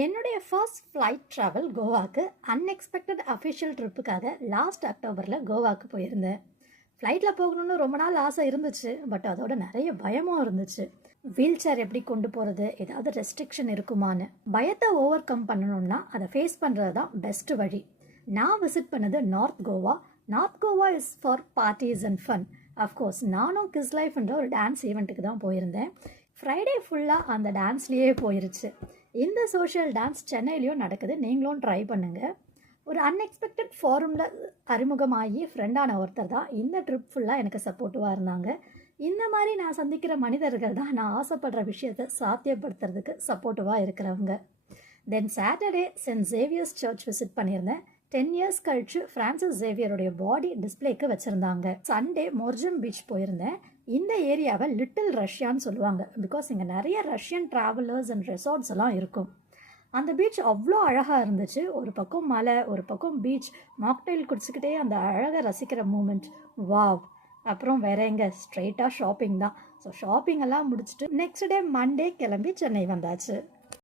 என்னுடைய first flight travel கோவாக்கு unexpected official ட்ரிப்புக்காக லாஸ்ட் அக்டோபரில் கோவாக்கு போயிருந்தேன். ஃப்ளைட்டில் போகணுன்னு ரொம்ப நாள் ஆசை இருந்துச்சு, பட் அதோட நிறைய பயமும் இருந்துச்சு. வீல் சேர் எப்படி கொண்டு போகிறது, ஏதாவது ரெஸ்ட்ரிக்ஷன் இருக்குமான்னு பயத்தை ஓவர் கம் பண்ணணும்னா அதை ஃபேஸ் பண்ணுறது தான் பெஸ்ட் வழி. நான் விசிட் பண்ணது north Goa. North Goa is for parties and fun. Of course நானும் கிஸ் லைஃப்ன்ற ஒரு டான்ஸ் ஈவெண்ட்டுக்கு தான் போயிருந்தேன். ஃப்ரைடே ஃபுல்லாக அந்த டான்ஸ்லேயே போயிருச்சு. இந்த சோஷியல் டான்ஸ் சென்னையிலையும் நடக்குது, நீங்களும் ட்ரை பண்ணுங்கள். ஒரு அன்எக்ஸ்பெக்டட் ஃபாரமில் அறிமுகமாகி ஃப்ரெண்டான ஒருத்தர் தான் இந்த ட்ரிப் ஃபுல்லாக எனக்கு சப்போர்ட்டிவாக இருந்தாங்க. இந்த மாதிரி நான் சந்திக்கிற மனிதர்கள் தான் நான் ஆசைப்படுற விஷயத்தை சாத்தியப்படுத்துறதுக்கு சப்போர்ட்டிவாக இருக்கிறவங்க. Then Saturday Saint Xavier's church visit பண்ணியிருந்தேன். 10 இயர்ஸ் கழிச்சு ஃப்ரான்சிஸ் சேவியருடைய பாடி டிஸ்பிளேக்கு வச்சுருந்தாங்க. சண்டே மொர்ஜம் பீச் போயிருந்தேன். இந்த ஏரியாவை லிட்டில் ரஷ்யான்னு சொல்லுவாங்க, பிகாஸ் இங்கே நிறைய ரஷ்யன் ட்ராவலர்ஸ் அண்ட் ரெசார்ட்ஸ் எல்லாம் இருக்கும். அந்த பீச் அவ்வளோ அழகாக இருந்துச்சு. ஒரு பக்கம் மலை, ஒரு பக்கம் பீச், மாக்டைல் குடிச்சிக்கிட்டே அந்த அழகை ரசிக்கிற மூமெண்ட், வாவ். அப்புறம் வேற எங்கே, ஸ்ட்ரெயிட்டாக ஷாப்பிங் தான். ஸோ ஷாப்பிங் எல்லாம் முடிச்சுட்டு நெக்ஸ்ட் டே மண்டே கிளம்பி சென்னை வந்தாச்சு.